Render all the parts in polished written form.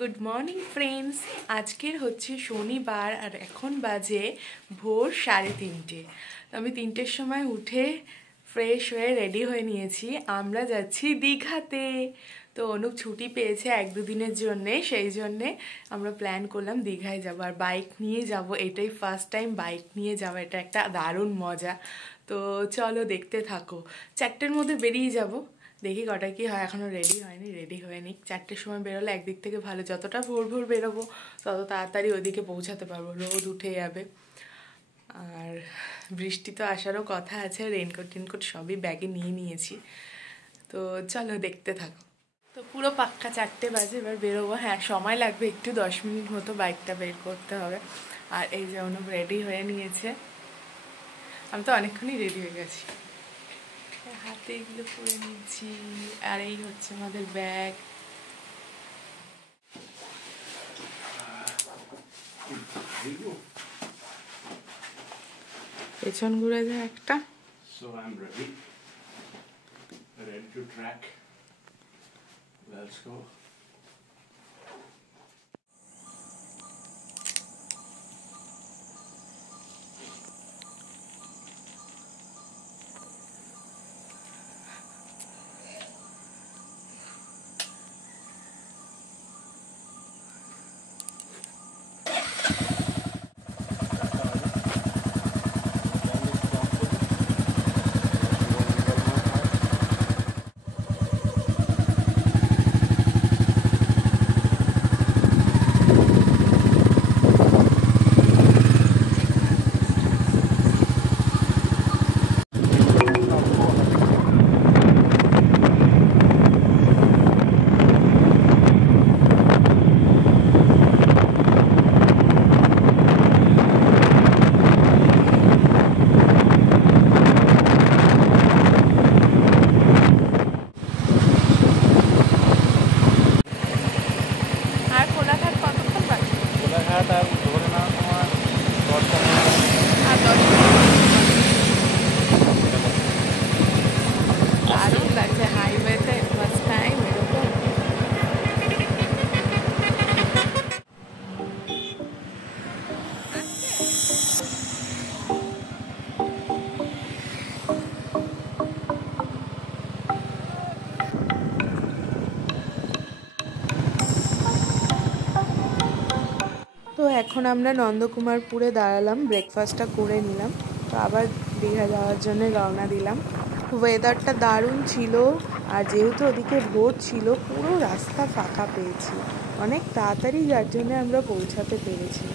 Good morning friends. আজকের হচ্ছে শনিবার আর এখন বাজে ভোর 3:30। আমি 3টের সময় উঠে ফ্রেশ হয়ে রেডি হয়ে নিয়েছি। আমরা যাচ্ছি দীঘাতে। তো অনুপ ছুটি পেয়েছে 1-2 দিনের জন্যে, সেই জন্যে আমরা প্ল্যান করলাম দীঘায় যাবো। আর বাইক নিয়ে যাব, এটাই ফার্স্ট টাইম বাইক নিয়ে যাওয়া, এটা একটা দারুণ মজা। তো চলো দেখতে থাকো। 4টের মধ্যে বেরিয়ে যাব, দেখি কটা কি হয়। এখনও রেডি হয়নি, রেডি হয়ে নিক। 4টের সময় বেরোলে একদিক থেকে ভালো, যতটা ভোর ভোর বেরোবো তত তাড়াতাড়ি ওইদিকে পৌঁছাতে পারবো, রোদ উঠে যাবে। আর বৃষ্টি তো আসারও কথা আছে, রেনকোট টেনকোট সবই ব্যাগে নিয়ে নিয়েছি। তো চলো দেখতে থাকো। তো পুরো পাক্কা 4টে বাজে, এবার বেরোবো। হ্যাঁ, সময় লাগবে একটু, 10 মিনিট মতো বাইকটা বের করতে হবে। আর এই যে অনুপ রেডি হয়ে নিয়েছে, আমি তো অনেকক্ষণই রেডি হয়ে গেছি। হাতে এগুলো পরে নিচ্ছি। আর এই হচ্ছে আমাদের ব্যাগ। পেছন ঘুরে যায় একটা। So I'm ready to track. Let's go. আর কোলাঘাট কতক্ষণ বাকি? কোলাঘাট আর ধরে নাও তোমার 10-15 আর 10 দারুণ লাগছে হাইওয়েতে ফার্স্ট টাইম এরকম। তো এখন আমরা নন্দকুমারপুরে দাঁড়ালাম, ব্রেকফাস্টটা করে নিলাম। তো আবার দীঘা যাওয়ার জন্য রওনা দিলাম। ওয়েদারটা দারুণ ছিল, আর যেহেতু ওদিকে ভোর ছিল পুরো রাস্তা ফাঁকা পেয়েছি, অনেক তাড়াতাড়ি, যার জন্য আমরা পৌঁছাতে পেরেছি।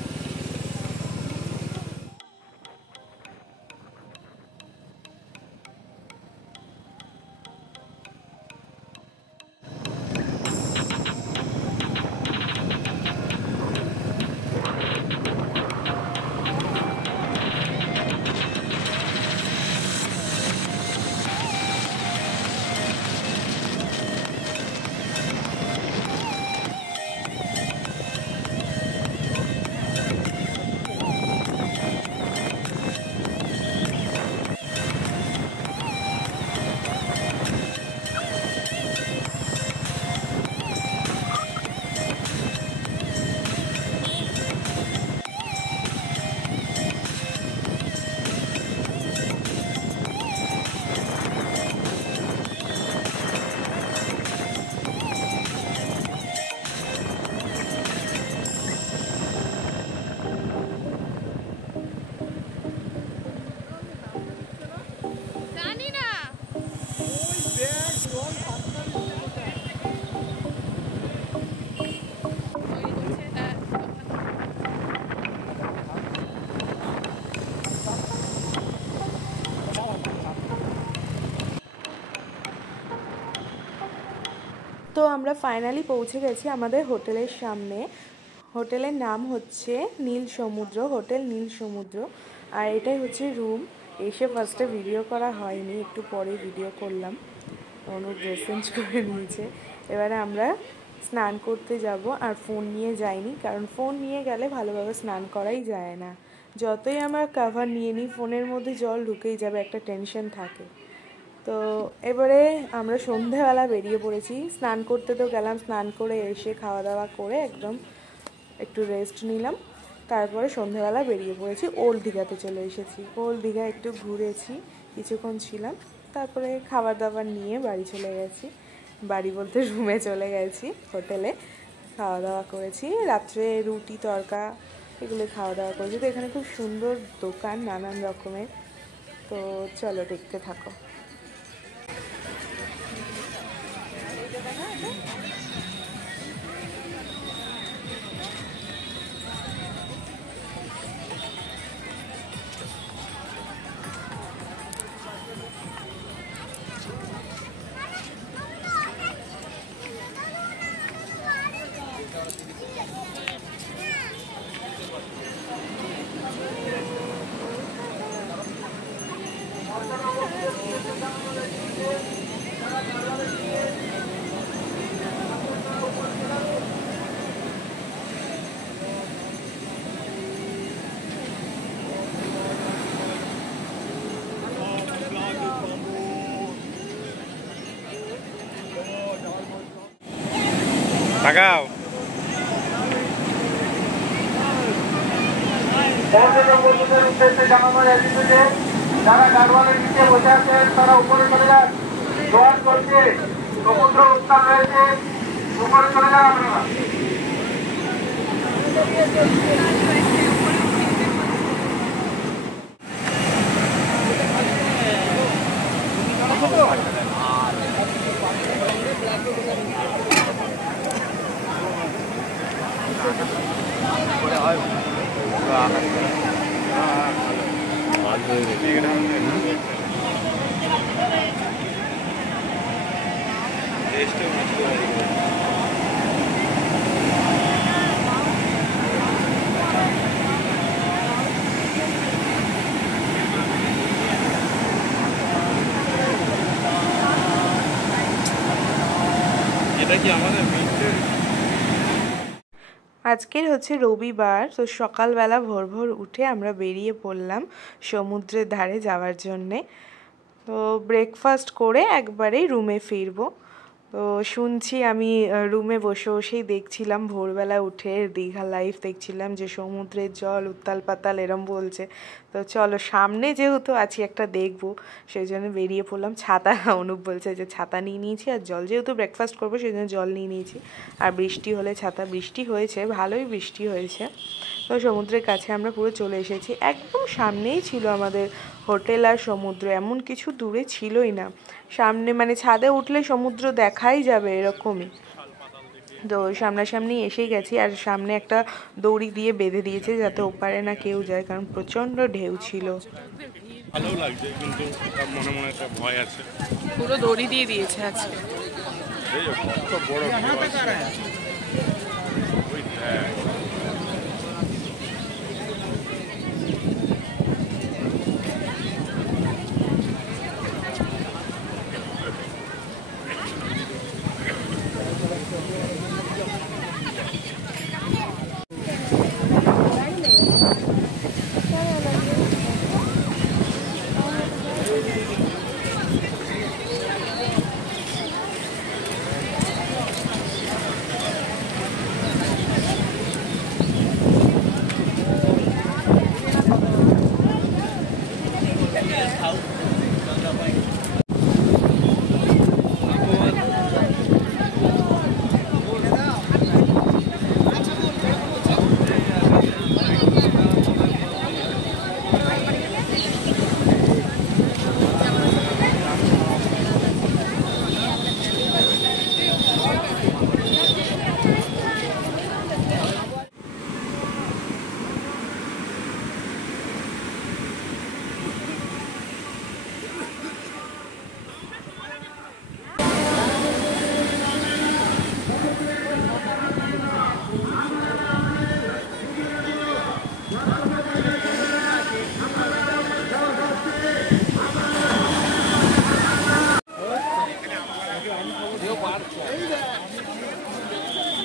তো আমরা ফাইনালি পৌঁছে গেছি আমাদের হোটেলের সামনে। হোটেলের নাম হচ্ছে নীল সমুদ্র, হোটেল নীল সমুদ্র। আর এটাই হচ্ছে রুম। এসে ফার্স্টে ভিডিও করা হয়নি, একটু পরে ভিডিও করলাম। অনু ড্রেস চেঞ্জ করে নিয়েছে। এবারে আমরা স্নান করতে যাব। আর ফোন নিয়ে যাইনি, কারণ ফোন নিয়ে গেলে ভালোভাবে স্নান করাই যায় না। যতই আমরা কাভার নিয়ে নিই, ফোনের মধ্যে জল ঢুকেই যাবে, একটা টেনশন থাকে। তো তো এবারে আমরা সন্ধেবেলা বেরিয়ে পড়েছি। স্নান করতে তো গেলাম, স্নান করে এসে খাওয়া দাওয়া করে একদম একটু রেস্ট নিলাম, তারপরে সন্ধেবেলা বেরিয়ে পড়েছি। ওল্ড দীঘাতে চলে এসেছি। ওল্ড দীঘা একটু ঘুরেছি, কিছুক্ষণ ছিলাম, তারপরে খাবার দাবার নিয়ে বাড়ি চলে গেছি। বাড়ি বলতে রুমে চলে গেছি, হোটেলে খাওয়া দাওয়া করেছি। রাত্রে রুটি তড়কা এগুলো খাওয়া দাওয়া করেছি। তো এখানে খুব সুন্দর দোকান নানান রকমের, তো চলো দেখতে থাকো। তাকাও। পর্যটকদের উদ্দেশ্যে জানানো যাচ্ছে যে যারা গাড়োয়ালের নিচে বসে আছেন তারা উপরে চলে যান। জোয়ার চলছে, সমুদ্র উত্তাল রয়েছে, উপরে চলে যান আপনারা। আজকের হচ্ছে রবিবার, তো সকালবেলা ভোর ভোর উঠে আমরা বেরিয়ে পড়লাম সমুদ্রের ধারে যাওয়ার জন্যে। তো ব্রেকফাস্ট করে একবারেই রুমে ফিরবো। তো শুনছি, আমি রুমে বসে বসেই দেখছিলাম, ভোরবেলা উঠে দীঘা লাইফ দেখছিলাম যে সমুদ্রের জল উত্তাল পাতাল এরম বলছে। তো চলো সামনে যেহেতু আছি একটা দেখবো, সেই জন্য বেরিয়ে পড়লাম। ছাতা অনুপ বলছে যে ছাতা নিয়ে নিয়েছি, আর জল যেহেতু ব্রেকফাস্ট করবো সেই জন্য জল নিয়ে নিয়েছি। আর বৃষ্টি হলে ছাতা, বৃষ্টি হয়েছে, ভালোই বৃষ্টি হয়েছে। তো সমুদ্রের কাছে আমরা পুরো চলে এসেছি, একদম সামনেই ছিল আমাদের হোটেল আর সমুদ্র, এমন কিছু দূরে ছিলই না। সামনে মানে ছাদে উঠলে সমুদ্র দেখাই যাবে এরকমই। তো সামনাসামনি এসেই গেছি, আর সামনে একটা দড়ি দিয়ে বেঁধে দিয়েছে যাতে ওপারে না কেউ যায়, কারণ প্রচণ্ড ঢেউ ছিল। ভালো লাগছে, কিন্তু মনে মনে একটা ভয় আছে। পুরো দড়ি দিয়ে দিয়েছে আজকে। কত বড় ওই দেখ।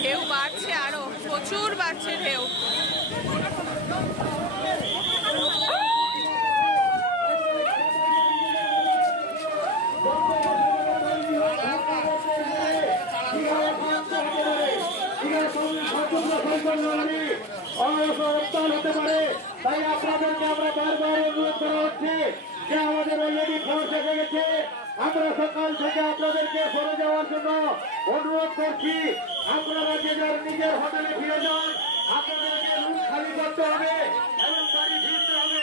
ঢেউ বাড়ছে, আরো প্রচুর বাড়ছে ঢেউ। অবস্থান হতে পারে। তাই আপনাদেরকে আমরা বারবার অনুরোধ করা হচ্ছে যে আমাদের অলরেডি খরচ এসে গেছে। আমরা সকাল থেকে আপনাদেরকে সরে যাওয়ার জন্য অনুরোধ করছি। আপনারা যে যার নিজের হোটেলে ফিরে যান। আপনাদেরকে রুম খালি করতে হবে এবং গাড়ি ফিরতে হবে।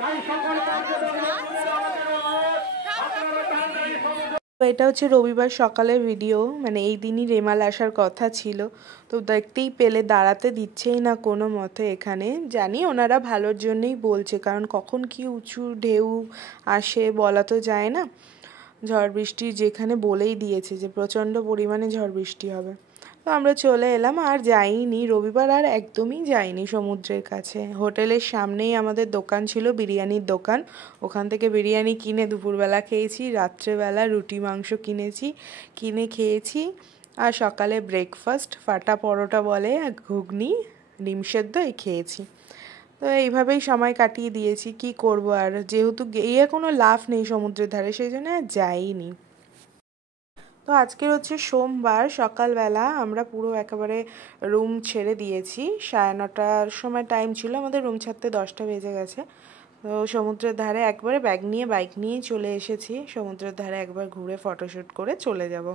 তাই সকল পর্যটকদের আমাদের অনুরোধ, আপনারা তাড়াতাড়ি সমুদ্র। তো এটা হচ্ছে রবিবার সকালের ভিডিও, মানে এই দিনই রেমাল আসার কথা ছিল। তো দেখতেই পেলে দাঁড়াতে দিচ্ছেই না কোনো মতে এখানে। জানি ওনারা ভালোর জন্যই বলছে, কারণ কখন কি উঁচু ঢেউ আসে বলা তো যায় না। ঝড় বৃষ্টি যেখানে বলেই দিয়েছে যে প্রচণ্ড পরিমাণে ঝড় বৃষ্টি হবে। তো আমরা চলে এলাম, আর যাইনি রবিবার, আর একদমই যাইনি সমুদ্রের কাছে। হোটেলের সামনেই আমাদের দোকান ছিল, বিরিয়ানির দোকান। ওখান থেকে বিরিয়ানি কিনে দুপুরবেলা খেয়েছি, রাত্রেবেলা রুটি মাংস কিনে খেয়েছি, আর সকালে ব্রেকফাস্ট ফাটা পরোটা বলে, ঘুগনি, ডিম সেদ্ধ এই খেয়েছি। তো এইভাবেই সময় কাটিয়ে দিয়েছি, কি করব আর, যেহেতু গিয়ে কোনো লাভ নেই সমুদ্রের ধারে, সেই জন্য আর যাইনি। তো আজকের হচ্ছে সোমবার সকালবেলা আমরা পুরো একেবারে রুম ছেড়ে দিয়েছি। 9:30টার সময় টাইম ছিল, আমাদের রুম ছাড়তে 10টা বেজে গেছে। তো সমুদ্রের ধারে একবারে বাইক নিয়েই চলে এসেছি। সমুদ্রের ধারে একবার ঘুরে ফটোশ্যুট করে চলে যাব।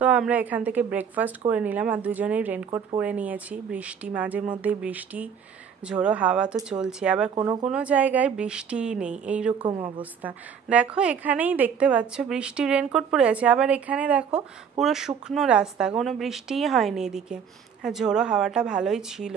তো আমরা এখান থেকে ব্রেকফাস্ট করে নিলাম, আর দুজনেই রেনকোট পরে নিয়েছি। বৃষ্টি, মাঝে মধ্যেই বৃষ্টি, ঝোড়ো হাওয়া তো চলছে, আবার কোনো কোনো জায়গায় বৃষ্টিই নেই, এইরকম অবস্থা। দেখো এখানেই দেখতে পাচ্ছ বৃষ্টি, রেনকোট পরে আছে, আবার এখানে দেখো পুরো শুকনো রাস্তা, কোনো বৃষ্টিই হয়নি এদিকে। হ্যাঁ, ঝোড়ো হাওয়াটা ভালোই ছিল,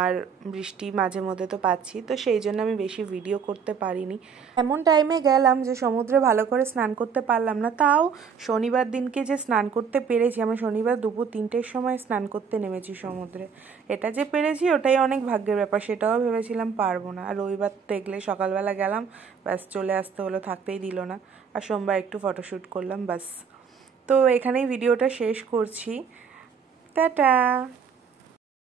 আর বৃষ্টি মাঝে মধ্যে তো পাচ্ছি, তো সেই জন্য আমি বেশি ভিডিও করতে পারিনি। এমন টাইমে গেলাম যে সমুদ্রে ভালো করে স্নান করতে পারলাম না। তাও শনিবার দিনকে যে স্নান করতে পেরেছি, আমি শনিবার দুপুর 3টের সময় স্নান করতে নেমেছি সমুদ্রে। এটা যে পেরেছি ওটাই অনেক ভাগ্যের ব্যাপার, সেটাও ভেবেছিলাম পারবো না। আর রবিবার দেখলে সকালবেলা গেলাম, ব্যাস চলে আসতে হলো, থাকতেই দিল না। আর সোমবার একটু ফটোশ্যুট করলাম, ব্যাস। তো এখানেই ভিডিওটা শেষ করছি, টাটা।